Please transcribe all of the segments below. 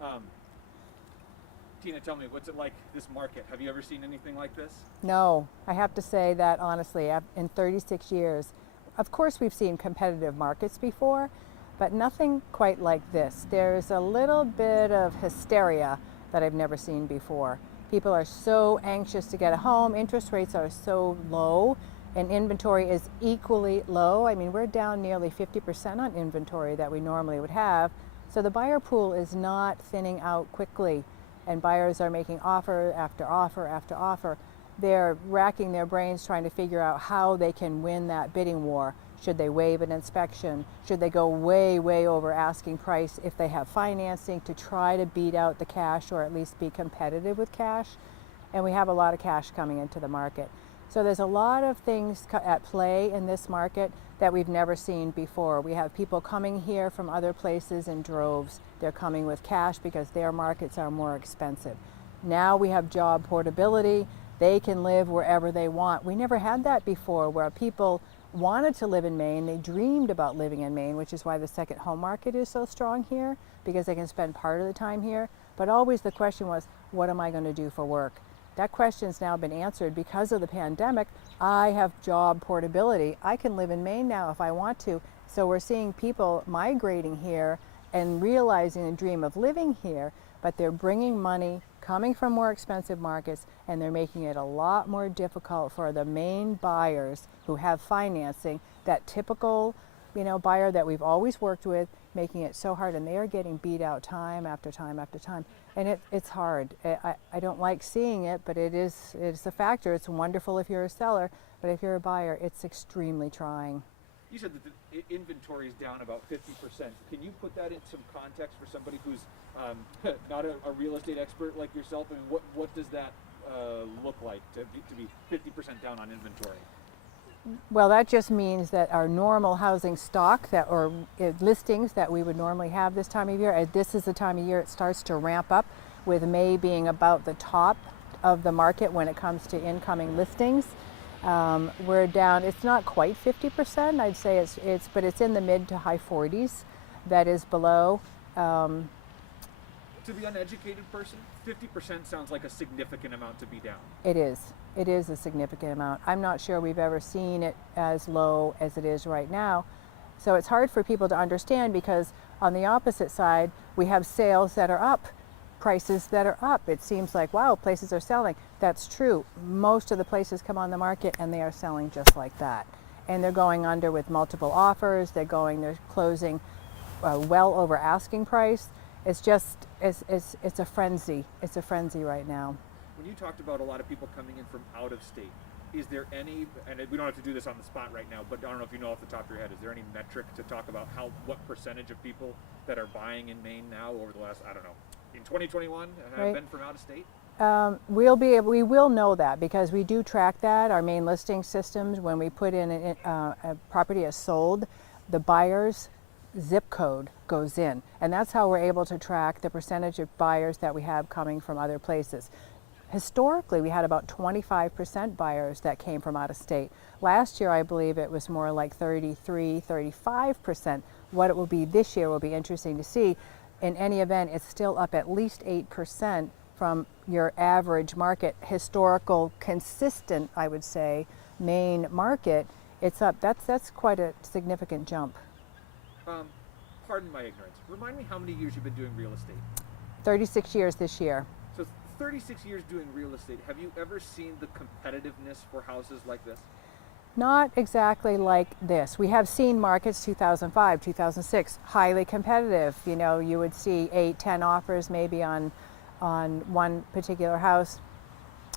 Um, Tina, tell me, what's it like, this market? Have you ever seen anything like this? No, I have to say that honestly, in 36 years, of course we've seen competitive markets before, but nothing quite like this. There's a little bit of hysteria that I've never seen before. People are so anxious to get a home, interest rates are so low, and inventory is equally low. I mean, we're down nearly 50% on inventory that we normally would have. So the buyer pool is not thinning out quickly, and buyers are making offer after offer after offer. They're racking their brains trying to figure out how they can win that bidding war. Should they waive an inspection? Should they go way, way over asking price if they have financing to try to beat out the cash or at least be competitive with cash? And we have a lot of cash coming into the market. So there's a lot of things at play in this market that we've never seen before. We have people coming here from other places in droves. They're coming with cash because their markets are more expensive. Now we have job portability. They can live wherever they want. We never had that before, where people wanted to live in Maine. They dreamed about living in Maine, which is why the second home market is so strong here, because they can spend part of the time here. But always the question was, what am I going to do for work? That question's now been answered because of the pandemic. I have job portability. I can live in Maine now if I want to. So we're seeing people migrating here and realizing the dream of living here, but they're bringing money coming from more expensive markets, and they're making it a lot more difficult for the Maine buyers who have financing, that typical, buyer that we've always worked with, making it so hard, and they are getting beat out time after time after time. And it's hard. I don't like seeing it, but it's a factor. It's wonderful if you're a seller, but if you're a buyer, it's extremely trying. You said that the inventory is down about 50%. Can you put that in some context for somebody who's not a real estate expert like yourself? I mean, what does that look like to be 50% down on inventory? Well, that just means that our normal housing stock or listings that we would normally have this time of year, this is the time of year it starts to ramp up, with May being about the top of the market when it comes to incoming listings. We're down, it's not quite 50%, I'd say but it's in the mid to high 40s that is below. To the uneducated person, 50% sounds like a significant amount to be down. It is a significant amount. I'm not sure we've ever seen it as low as it is right now. So it's hard for people to understand, because on the opposite side, we have sales that are up, prices that are up. It seems like, wow, places are selling. That's true. Most of the places come on the market and they are selling just like that. And they're going under with multiple offers. They're closing well over asking price. It's a frenzy. It's a frenzy right now. When you talked about a lot of people coming in from out of state, is there any, and we don't have to do this on the spot right now, but I don't know if you know off the top of your head, is there any metric to talk about what percentage of people that are buying in Maine now over the last, I don't know, in 2021 have been from out of state? We will know that, because we do track that. Our Maine listing systems, when we put in a property as sold, the buyer's zip code goes in, and that's how we're able to track the percentage of buyers that we have coming from other places. Historically, we had about 25% buyers that came from out of state. Last year, I believe it was more like 33, 35%. What it will be this year will be interesting to see. In any event, it's still up at least 8% from your average market, historical, consistent, I would say, Maine market. It's up. That's quite a significant jump. Pardon my ignorance. Remind me how many years you've been doing real estate? 36 years this year. So 36 years doing real estate. Have you ever seen the competitiveness for houses like this? Not exactly like this. We have seen markets 2005, 2006, highly competitive. You would see 8, 10 offers maybe on one particular house.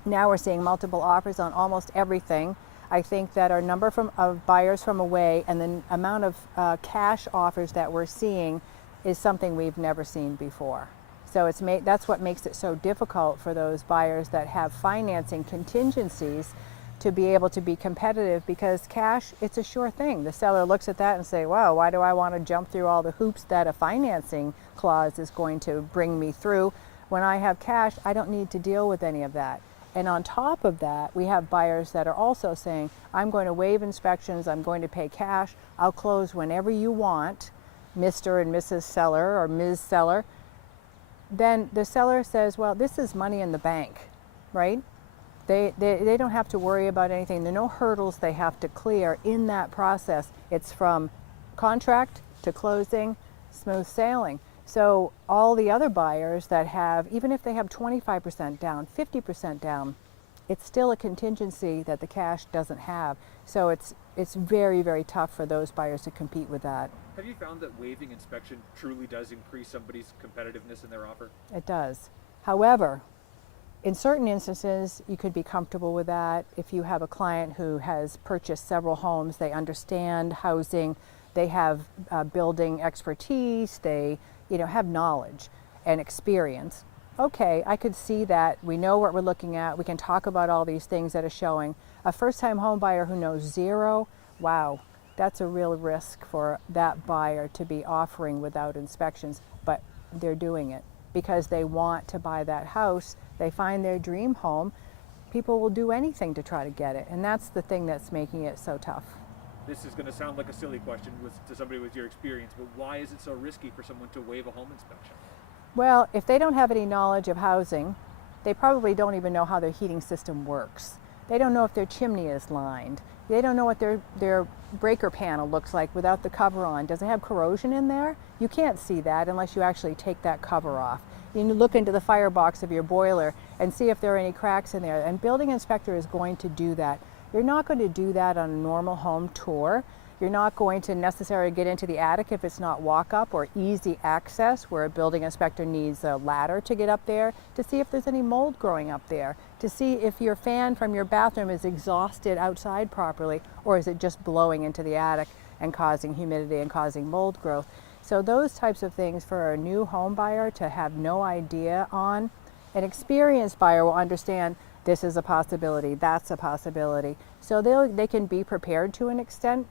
Now we're seeing multiple offers on almost everything. I think that our number of buyers from away and the amount of cash offers that we're seeing is something we've never seen before. So that's what makes it so difficult for those buyers that have financing contingencies to be able to be competitive, because cash, it's a sure thing. The seller looks at that and say, wow, why do I want to jump through all the hoops that a financing clause is going to bring me through? When I have cash, I don't need to deal with any of that. And on top of that, we have buyers that are also saying, I'm going to waive inspections, I'm going to pay cash, I'll close whenever you want, Mr. and Mrs. Seller or Ms. Seller. then the seller says, well, this is money in the bank, right? They don't have to worry about anything. There are no hurdles they have to clear in that process. It's from contract to closing, smooth sailing. So all the other buyers that have, even if they have 25% down, 50% down, it's still a contingency that the cash doesn't have. So it's very, very tough for those buyers to compete with that. Have you found that waiving inspection truly does increase somebody's competitiveness in their offer? It does. However, in certain instances, you could be comfortable with that. If you have a client who has purchased several homes, they understand housing, they have building expertise, they have knowledge and experience. Okay, I could see that. We know what we're looking at. We can talk about all these things that are showing. A first-time home buyer who knows zero, wow, that's a real risk for that buyer to be offering without inspections, but they're doing it because they want to buy that house. They find their dream home. People will do anything to try to get it, and that's the thing that's making it so tough. This is going to sound like a silly question to somebody with your experience, but why is it so risky for someone to waive a home inspection? Well, if they don't have any knowledge of housing, they probably don't even know how their heating system works. They don't know if their chimney is lined. They don't know what their breaker panel looks like without the cover on. Does it have corrosion in there? You can't see that unless you actually take that cover off. You look into the firebox of your boiler and see if there are any cracks in there. And building inspector is going to do that. You're not going to do that on a normal home tour. You're not going to necessarily get into the attic if it's not walk-up or easy access, where a building inspector needs a ladder to get up there to see if there's any mold growing up there, to see if your fan from your bathroom is exhausted outside properly, or is it just blowing into the attic and causing humidity and causing mold growth. So those types of things for a new home buyer to have no idea on. An experienced buyer will understand this is a possibility, that's a possibility. So they can be prepared to an extent.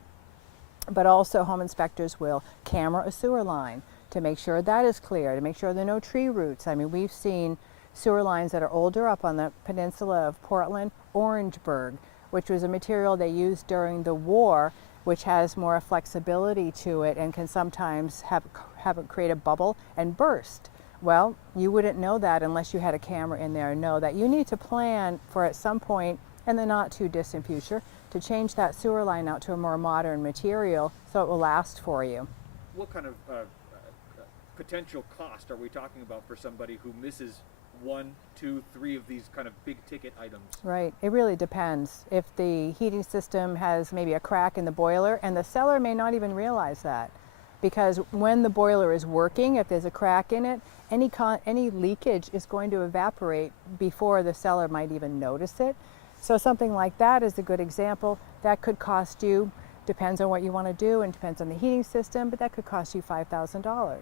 But also home inspectors will camera a sewer line to make sure that is clear, to make sure there are no tree roots. I mean, we've seen sewer lines that are older up on the peninsula of Portland, Orangeburg, which was a material they used during the war, which has more flexibility to it and can sometimes have it create a bubble and burst. Well, you wouldn't know that unless you had a camera in there and know that you need to plan for at some point in the not too distant future to change that sewer line out to a more modern material so it will last for you. What kind of potential cost are we talking about for somebody who misses 1, 2, 3 of these kind of big ticket items? Right, it really depends. If the heating system has maybe a crack in the boiler, and the seller may not even realize that, because when the boiler is working, if there's a crack in it, any leakage is going to evaporate before the seller might even notice it. So something like that is a good example. That could cost you, depends on what you want to do and depends on the heating system, but that could cost you $5,000.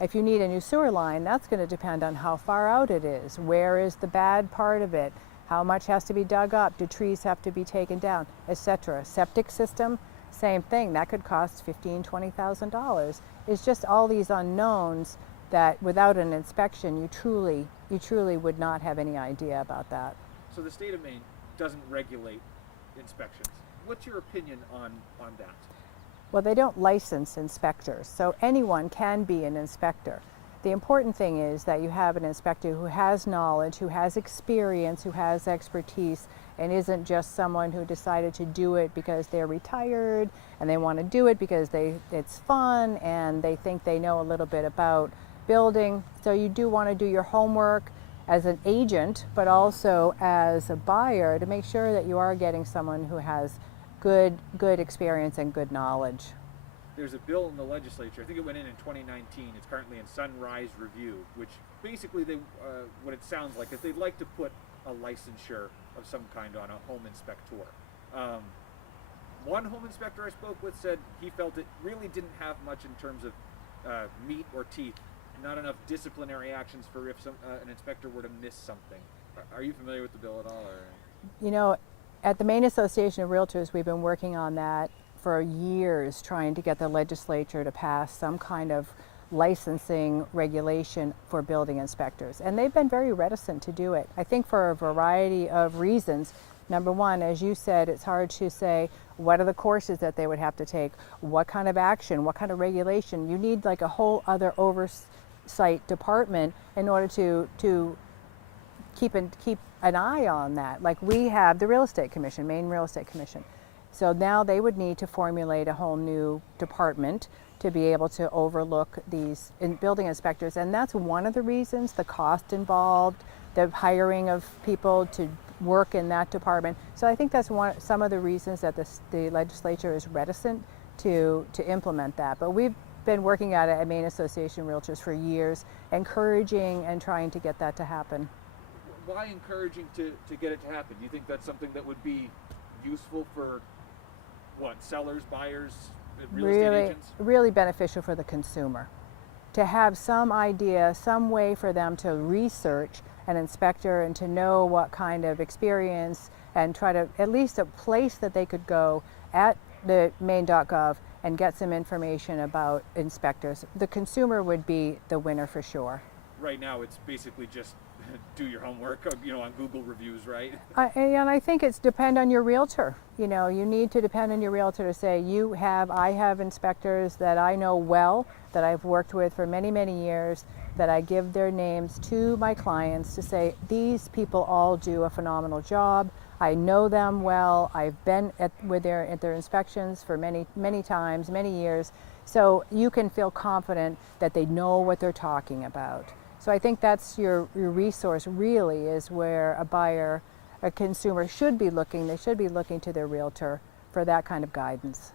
If you need a new sewer line, that's going to depend on how far out it is. Where is the bad part of it? How much has to be dug up? Do trees have to be taken down, etc. Septic system, same thing. That could cost $15,000, $20,000. It's just all these unknowns that without an inspection, you truly would not have any idea about that. So the state of Maine doesn't regulate inspections. What's your opinion on that? Well, they don't license inspectors, so anyone can be an inspector. The important thing is that you have an inspector who has knowledge, who has experience, who has expertise, and isn't just someone who decided to do it because they're retired and they want to do it because it's fun and they think they know a little bit about building. So you do want to do your homework as an agent, but also as a buyer, to make sure that you are getting someone who has good experience and good knowledge. There's a bill in the legislature, I think it went in 2019, it's currently in Sunrise Review, which basically what it sounds like is they'd like to put a licensure of some kind on a home inspector. One home inspector I spoke with said he felt it really didn't have much in terms of meat or teeth, not enough disciplinary actions for if an inspector were to miss something. Are you familiar with the bill at all? Or? You know, at the Maine Association of Realtors, we've been working on that for years, trying to get the legislature to pass some kind of licensing regulation for building inspectors. And they've been very reticent to do it. I think for a variety of reasons. Number one, as you said, it's hard to say what are the courses that they would have to take, what kind of action, what kind of regulation. You need like a whole other site department in order to keep an eye on that. Like we have the Real Estate Commission, Maine Real Estate Commission. So now they would need to formulate a whole new department to be able to overlook these building inspectors. And that's one of the reasons, the cost involved, the hiring of people to work in that department. So I think that's some of the reasons that the legislature is reticent to implement that. But we've been working at it at Maine Association of Realtors for years, encouraging and trying to get that to happen. Why encouraging to get it to happen? Do you think that's something that would be useful for sellers, buyers, real estate agents? Really beneficial for the consumer to have some idea, some way for them to research an inspector and to know what kind of experience, and try to at least a place that they could go at the Maine.gov and get some information about inspectors. The consumer would be the winner for sure. Right now it's basically just do your homework, on Google reviews, right? And I think it's depend on your realtor. You need to depend on your realtor to say, I have inspectors that I know well, that I've worked with for many, many years, that I give their names to my clients to say, these people all do a phenomenal job. I know them well. I've been at their inspections for many, many times, many years. So you can feel confident that they know what they're talking about. So I think that's your resource really, is where a consumer should be looking. They should be looking to their realtor for that kind of guidance.